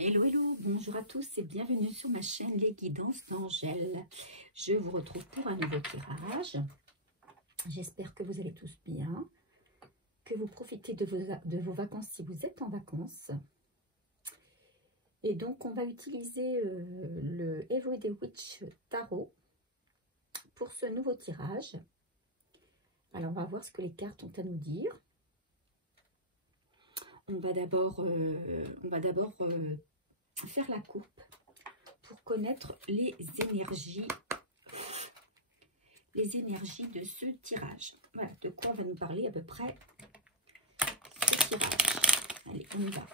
Hello, hello, bonjour à tous et bienvenue sur ma chaîne Les Guidances d'Angèle. Je vous retrouve pour un nouveau tirage. J'espère que vous allez tous bien, que vous profitez de vos vacances si vous êtes en vacances. Et donc, on va utiliser le Everyday Witch Tarot pour ce nouveau tirage. Alors, on va voir ce que les cartes ont à nous dire. On va d'abord faire la coupe pour connaître les énergies de ce tirage. Voilà, de quoi on va nous parler à peu près ce tirage. Allez, on y va.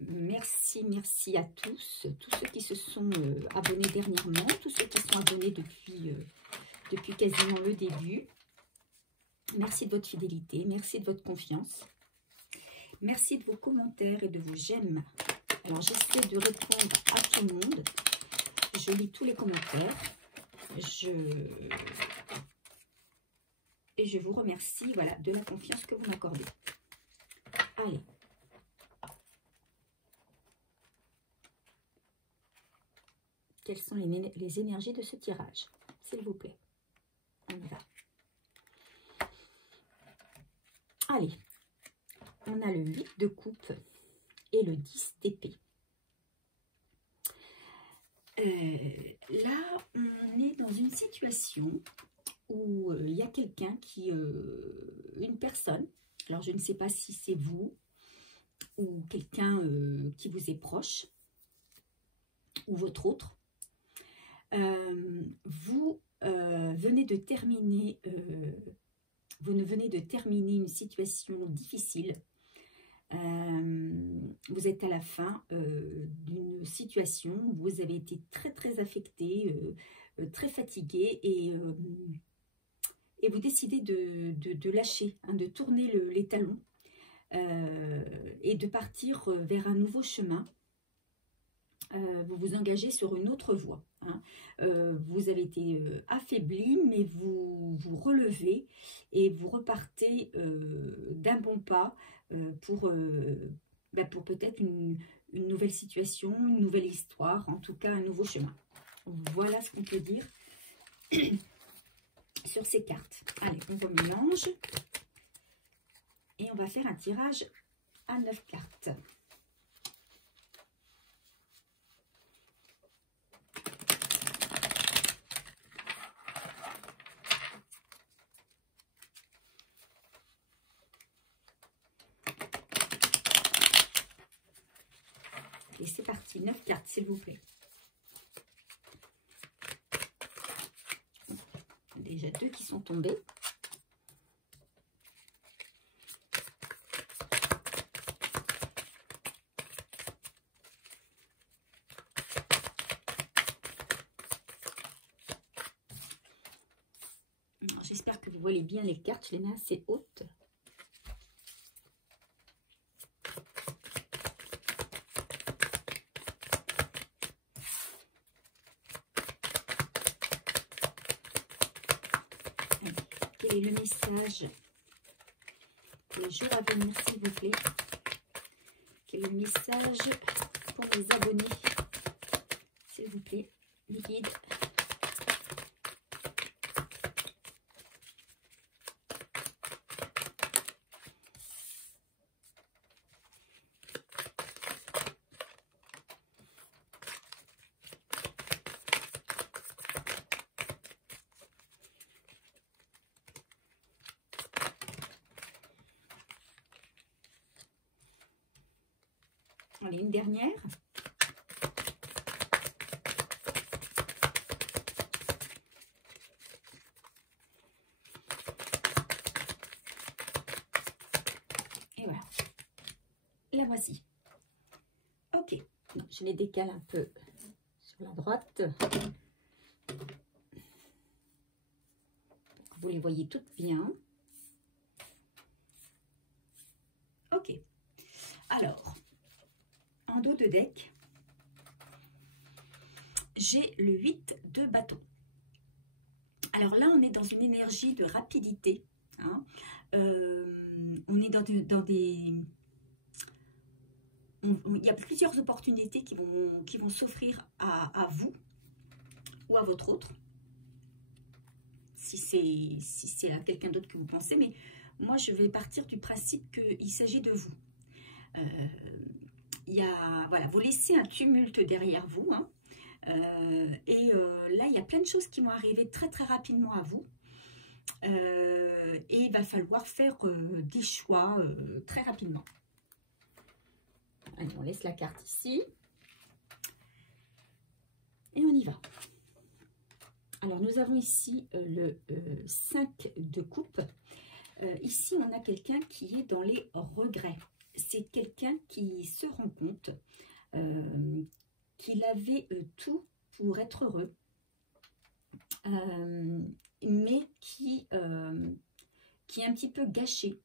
Merci à tous ceux qui se sont abonnés dernièrement, tous ceux qui sont abonnés depuis quasiment le début. Merci de votre fidélité, merci de votre confiance. Merci de vos commentaires et de vos j'aime. Alors, j'essaie de répondre à tout le monde. Je lis tous les commentaires. Et je vous remercie, voilà, de la confiance que vous m'accordez. Allez. Quelles sont les énergies de ce tirage, s'il vous plaît? On y va. Allez, on a le 8 de coupe et le 10 d'épée. Là, on est dans une situation où il y a quelqu'un une personne, alors je ne sais pas si c'est vous ou quelqu'un qui vous est proche ou votre autre. Vous venez de terminer une situation difficile. Vous êtes à la fin d'une situation où vous avez été très affecté, très fatigué et vous décidez de lâcher, hein, de tourner les talons et de partir vers un nouveau chemin. Vous vous engagez sur une autre voie. Hein. Vous avez été affaibli, mais vous vous relevez et vous repartez d'un bon pas pour peut-être une nouvelle situation, une nouvelle histoire, en tout cas un nouveau chemin. Voilà ce qu'on peut dire sur ces cartes. Allez, on remélange et on va faire un tirage à 9 cartes. Et c'est parti, 9 cartes, s'il vous plaît. Déjà 2 qui sont tombés. J'espère que vous voyez bien les cartes, je les mets assez hautes. Quel est le message pour les jours à venir, s'il vous plaît? Quel est le message pour mes abonnés, s'il vous plaît? Les guides. Allez, une dernière. Et voilà. La voici. Ok. Non, je les décale un peu sur la droite. Vous les voyez toutes bien. Ok. Alors, en dos de deck, j'ai le 8 de bâton. Alors là, on est dans une énergie de rapidité. Hein. on est dans des... Il y a plusieurs opportunités qui vont s'offrir à vous ou à votre autre. Si c'est à quelqu'un d'autre que vous pensez. Mais moi, je vais partir du principe qu'il s'agit de vous. Voilà, vous laissez un tumulte derrière vous. Hein, là, il y a plein de choses qui vont arriver très très rapidement à vous. Et il va falloir faire des choix très rapidement. Allez, on laisse la carte ici. Et on y va. Alors, nous avons ici le 5 de coupe. Ici, on a quelqu'un qui est dans les regrets. C'est quelqu'un qui se rend compte qu'il avait tout pour être heureux, mais qui est un petit peu gâché,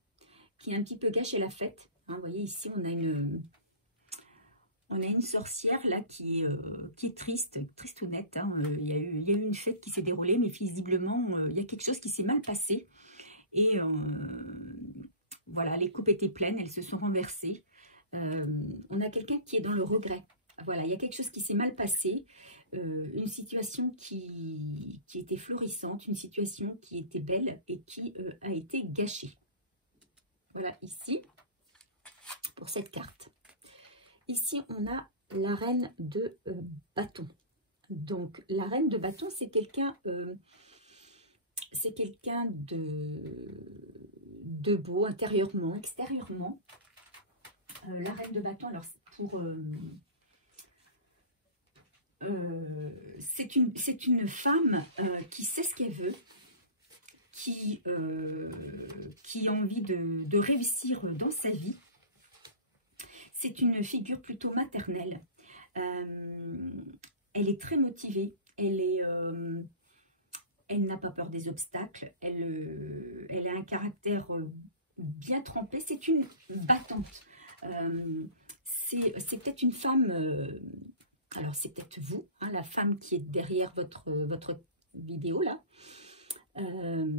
la fête. Hein, vous voyez, ici, on a une sorcière là qui est triste ou nette. Hein. Il y a eu une fête qui s'est déroulée, mais visiblement, il y a quelque chose qui s'est mal passé. Et voilà, les coupes étaient pleines, elles se sont renversées. On a quelqu'un qui est dans le regret. Voilà, il y a quelque chose qui s'est mal passé. Une situation qui était florissante, une situation qui était belle et qui a été gâchée. Voilà, ici, pour cette carte. Ici, on a la reine de bâton. Donc, la reine de bâton, c'est quelqu'un de beau intérieurement, extérieurement. La reine de bâton, alors c'est une femme qui sait ce qu'elle veut, qui a envie de réussir dans sa vie. C'est une figure plutôt maternelle. Elle est très motivée. Elle n'a pas peur des obstacles. Elle a un caractère bien trempé. C'est une battante. C'est peut-être une femme... alors, c'est peut-être vous, hein, la femme qui est derrière votre vidéo, là,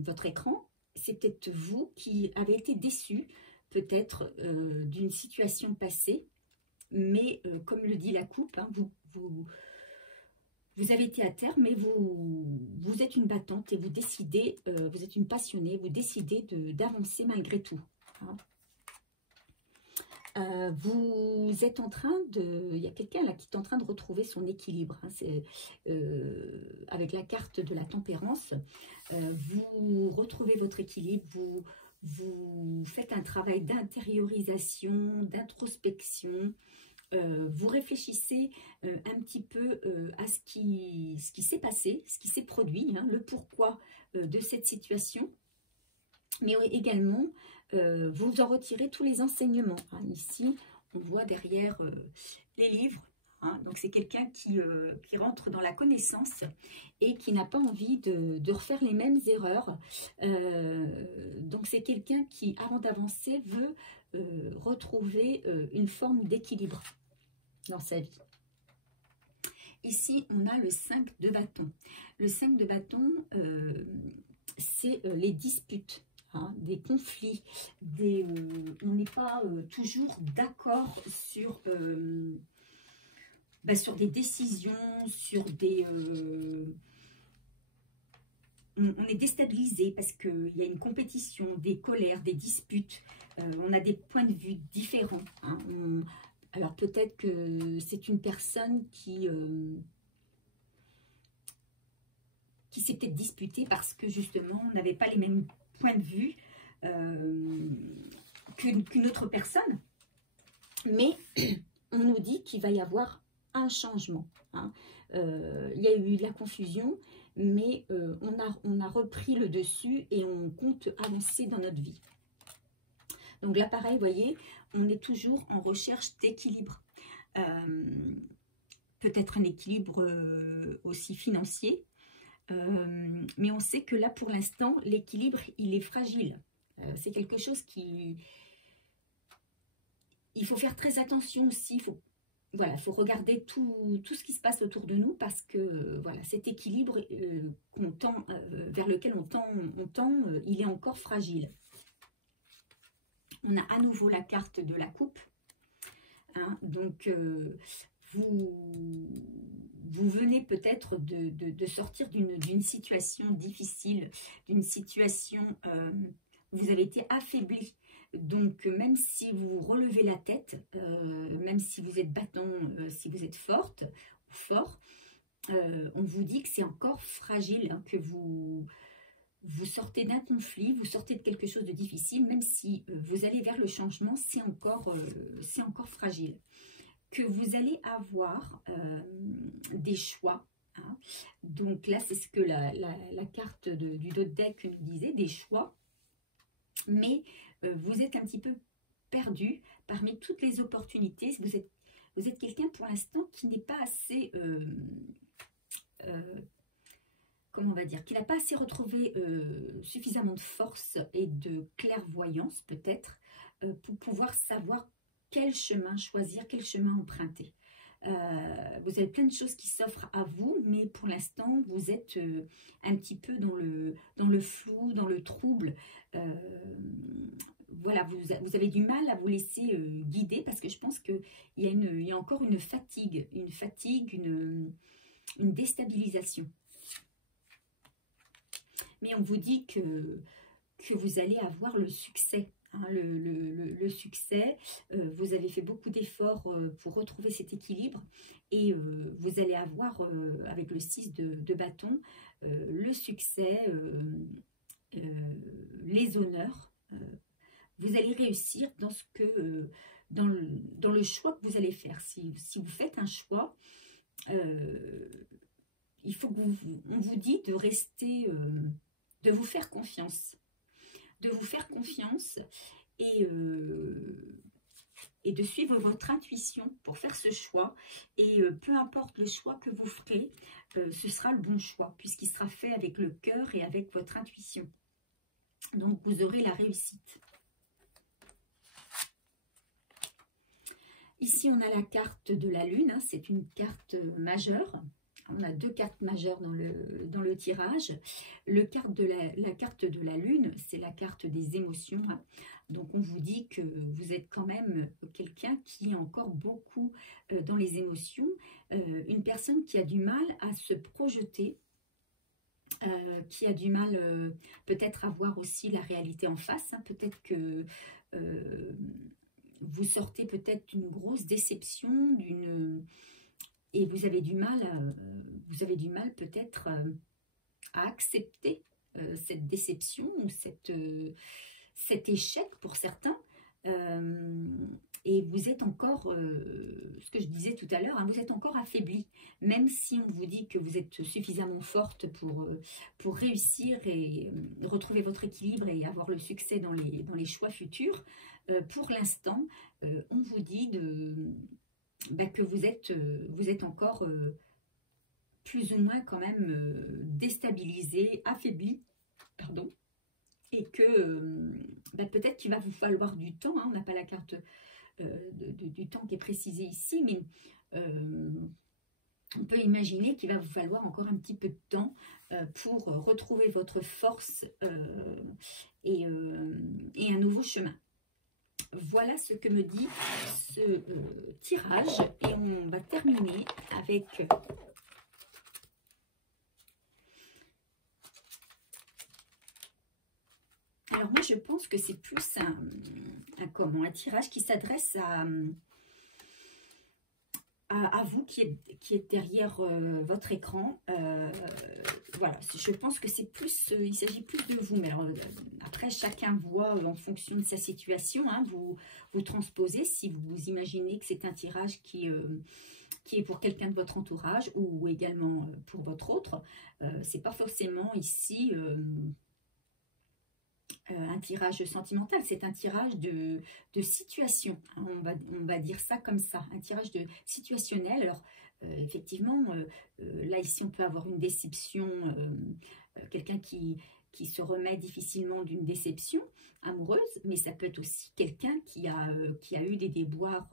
votre écran. C'est peut-être vous qui avez été déçu peut-être d'une situation passée, mais comme le dit la coupe, hein, vous avez été à terre, mais vous êtes une battante et vous décidez, vous êtes une passionnée, vous décidez d'avancer malgré tout. Hein. Vous êtes en train de... Il y a quelqu'un là qui est en train de retrouver son équilibre. Hein, avec la carte de la tempérance, vous retrouvez votre équilibre, vous faites un travail d'intériorisation, d'introspection, vous réfléchissez un petit peu à ce qui s'est passé, ce qui s'est produit, hein, le pourquoi de cette situation, mais également vous en retirez tous les enseignements. Hein. Ici, on voit derrière les livres. Hein, donc, c'est quelqu'un qui rentre dans la connaissance et qui n'a pas envie de refaire les mêmes erreurs. Donc, c'est quelqu'un qui, avant d'avancer, veut retrouver une forme d'équilibre dans sa vie. Ici, on a le 5 de bâton. Le 5 de bâton, c'est les disputes. Hein, des conflits, on n'est pas toujours d'accord sur des décisions, sur des... on est déstabilisé parce qu'il y a une compétition, des colères, des disputes, on a des points de vue différents. Hein, alors peut-être que c'est une personne qui s'est peut-être disputée parce que justement on n'avait pas les mêmes point de vue qu'une autre personne, mais on nous dit qu'il va y avoir un changement. Hein. Il y a eu de la confusion, mais on a repris le dessus et on compte avancer dans notre vie. Donc là, pareil, vous voyez, on est toujours en recherche d'équilibre. Peut-être un équilibre aussi financier, mais on sait que là, pour l'instant, l'équilibre, il est fragile. C'est quelque chose qui... Il faut faire très attention aussi. Il faut regarder tout ce qui se passe autour de nous parce que voilà, cet équilibre vers lequel on tend, il est encore fragile. On a à nouveau la carte de la coupe. Hein, donc, vous venez peut-être de sortir d'une situation difficile, d'une situation où vous avez été affaibli. Donc, même si vous relevez la tête, même si vous êtes battant, si vous êtes forte ou fort, on vous dit que c'est encore fragile, hein, que vous sortez d'un conflit, vous sortez de quelque chose de difficile, même si vous allez vers le changement, c'est encore fragile. Que vous allez avoir des choix. Hein. Donc là, c'est ce que la carte du dos de deck nous disait, des choix. Mais vous êtes un petit peu perdu parmi toutes les opportunités. Vous êtes quelqu'un pour l'instant qui n'est pas assez... comment on va dire, qui n'a pas assez retrouvé suffisamment de force et de clairvoyance peut-être pour pouvoir savoir quel chemin choisir, quel chemin emprunter. Vous avez plein de choses qui s'offrent à vous, mais pour l'instant, vous êtes un petit peu dans le flou, dans le trouble. Voilà, vous avez du mal à vous laisser guider parce que je pense qu'il y a encore une fatigue, une déstabilisation. Mais on vous dit que vous allez avoir le succès. Hein, le succès, vous avez fait beaucoup d'efforts pour retrouver cet équilibre et vous allez avoir, avec le 6 de bâton, le succès, les honneurs. Vous allez réussir dans, dans le choix que vous allez faire. Si vous faites un choix, il faut qu'on vous dit de rester, de vous faire confiance. De vous faire confiance et de suivre votre intuition pour faire ce choix. Et peu importe le choix que vous ferez, ce sera le bon choix, puisqu'il sera fait avec le cœur et avec votre intuition. Donc, vous aurez la réussite. Ici, on a la carte de la Lune. Hein, c'est une carte majeure. On a deux cartes majeures dans le tirage. La carte de la Lune, c'est la carte des émotions. Hein. Donc, on vous dit que vous êtes quand même quelqu'un qui est encore beaucoup dans les émotions. Une personne qui a du mal à se projeter, qui a du mal peut-être à voir aussi la réalité en face. Hein. Peut-être que vous sortez peut-être d'une grosse déception, et vous avez du mal peut-être à accepter cette déception ou cet échec pour certains. Et vous êtes encore, ce que je disais tout à l'heure, hein, vous êtes encore affaibli. Même si on vous dit que vous êtes suffisamment forte pour réussir et retrouver votre équilibre et avoir le succès dans les choix futurs, pour l'instant, on vous dit que vous êtes encore plus ou moins quand même déstabilisé, affaibli, pardon, et que peut-être qu'il va vous falloir du temps. Hein, on n'a pas la carte du temps qui est précisée ici, mais on peut imaginer qu'il va vous falloir encore un petit peu de temps pour retrouver votre force et un nouveau chemin. Voilà ce que me dit ce tirage et on va terminer avec alors moi je pense que c'est plus un tirage qui s'adresse à vous qui êtes derrière votre écran. Voilà, je pense que c'est plus, il s'agit plus de vous. Mais alors, après, chacun voit en fonction de sa situation. Hein, vous transposez si vous imaginez que c'est un tirage qui est pour quelqu'un de votre entourage ou également pour votre autre. C'est pas forcément ici un tirage sentimental, c'est un tirage de situation, hein, on va dire ça comme ça, un tirage situationnel. Alors effectivement, là ici on peut avoir une déception, quelqu'un qui se remet difficilement d'une déception amoureuse, mais ça peut être aussi quelqu'un qui a eu des déboires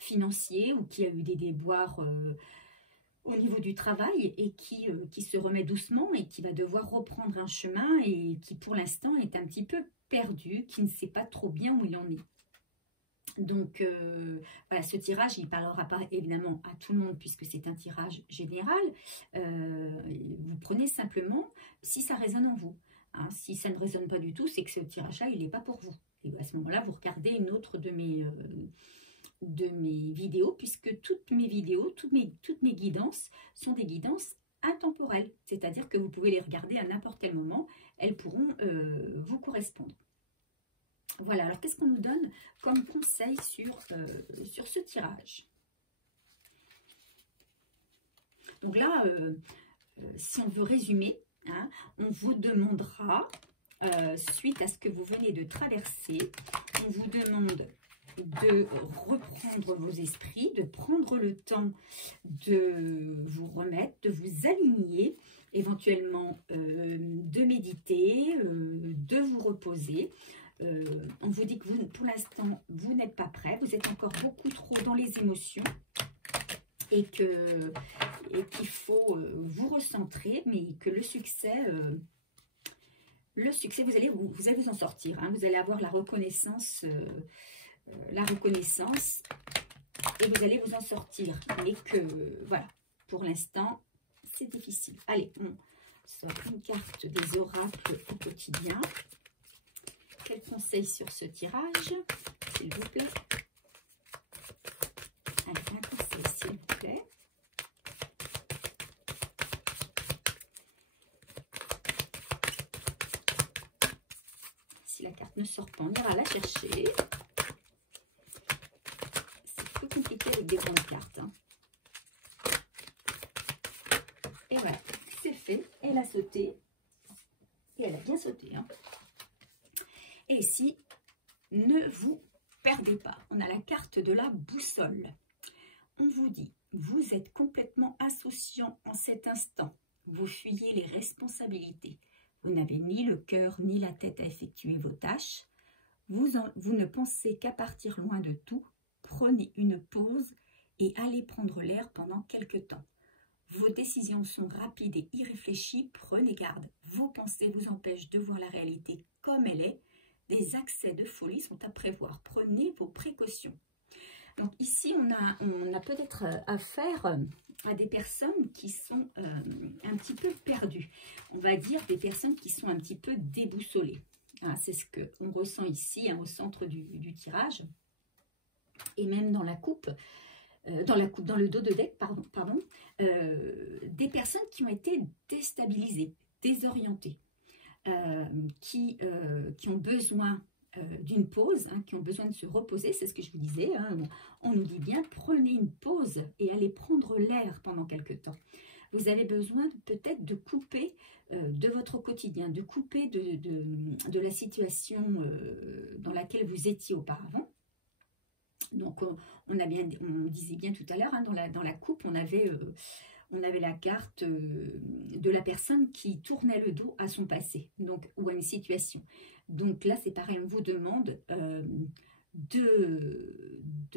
financiers ou qui a eu des déboires au niveau du travail et qui se remet doucement et qui va devoir reprendre un chemin et qui pour l'instant est un petit peu perdu, qui ne sait pas trop bien où il en est. Donc voilà, ce tirage, il ne parlera pas évidemment à tout le monde puisque c'est un tirage général. Vous prenez simplement si ça résonne en vous. Hein. Si ça ne résonne pas du tout, c'est que ce tirage-là, il n'est pas pour vous. Et à ce moment-là, vous regardez une autre de mes vidéos, puisque toutes mes vidéos, toutes mes guidances sont des guidances intemporelles. C'est-à-dire que vous pouvez les regarder à n'importe quel moment. Elles pourront vous correspondre. Voilà, alors qu'est-ce qu'on nous donne comme conseil sur ce tirage? Donc là, si on veut résumer, hein, on vous demandera, suite à ce que vous venez de traverser, on vous demande de reprendre vos esprits, de prendre le temps de vous remettre, de vous aligner, éventuellement de méditer, de vous reposer. On vous dit que vous, pour l'instant, vous n'êtes pas prêt, vous êtes encore beaucoup trop dans les émotions et qu'il faut vous recentrer, mais que le succès, vous allez vous en sortir. Hein, vous allez avoir la reconnaissance et vous allez vous en sortir. Mais que, voilà, pour l'instant, c'est difficile. Allez, on sort une carte des oracles au quotidien. Quel conseil sur ce tirage, s'il vous plaît? Allez, un conseil, s'il vous plaît. Si la carte ne sort pas, on ira la chercher. C'est plus compliqué avec des grandes cartes. Hein. Et voilà, c'est fait. Elle a sauté. Et elle a bien sauté. Hein. Et ici, ne vous perdez pas. On a la carte de la boussole. On vous dit, vous êtes complètement insouciant en cet instant. Vous fuyez les responsabilités. Vous n'avez ni le cœur ni la tête à effectuer vos tâches. Vous ne pensez qu'à partir loin de tout. Prenez une pause et allez prendre l'air pendant quelque temps. Vos décisions sont rapides et irréfléchies. Prenez garde. Vos pensées vous empêchent de voir la réalité comme elle est. Des accès de folie sont à prévoir. Prenez vos précautions. Donc ici, on a peut-être affaire à des personnes qui sont un petit peu perdues. On va dire des personnes qui sont un petit peu déboussolées. Hein, c'est ce qu'on ressent ici, hein, au centre du tirage. Et même dans la coupe, dans le dos de deck, pardon, des personnes qui ont été déstabilisées, désorientées. Qui ont besoin d'une pause, hein, qui ont besoin de se reposer, c'est ce que je vous disais, hein, on nous dit bien, prenez une pause et allez prendre l'air pendant quelque temps. Vous avez besoin peut-être de couper de votre quotidien, de couper de la situation dans laquelle vous étiez auparavant. Donc on disait bien tout à l'heure, hein, dans la coupe, on avait la carte de la personne qui tournait le dos à son passé, donc, ou à une situation. Donc là, c'est pareil, on vous demande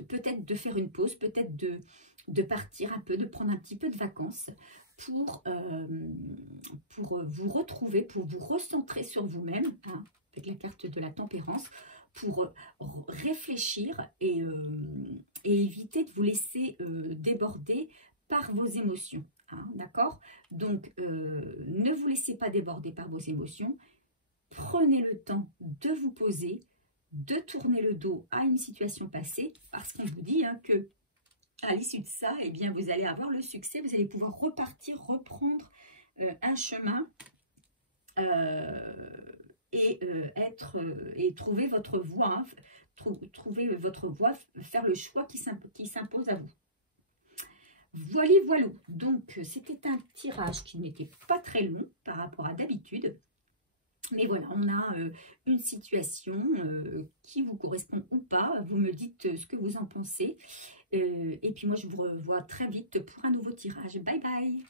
peut-être de faire une pause, peut-être de partir un peu, de prendre un petit peu de vacances pour vous retrouver, pour vous recentrer sur vous-même, hein, avec la carte de la tempérance, pour réfléchir et éviter de vous laisser déborder par vos émotions, hein, d'accord? Donc, ne vous laissez pas déborder par vos émotions. Prenez le temps de vous poser, de tourner le dos à une situation passée, parce qu'on vous dit, hein, que à l'issue de ça, eh bien, vous allez avoir le succès, vous allez pouvoir repartir, reprendre un chemin et trouver votre voie, hein, trouver votre voie, faire le choix qui s'impose à vous. Voilà, voilà. Donc, c'était un tirage qui n'était pas très long par rapport à d'habitude. Mais voilà, on a une situation qui vous correspond ou pas. Vous me dites ce que vous en pensez. Et puis moi, je vous revois très vite pour un nouveau tirage. Bye bye!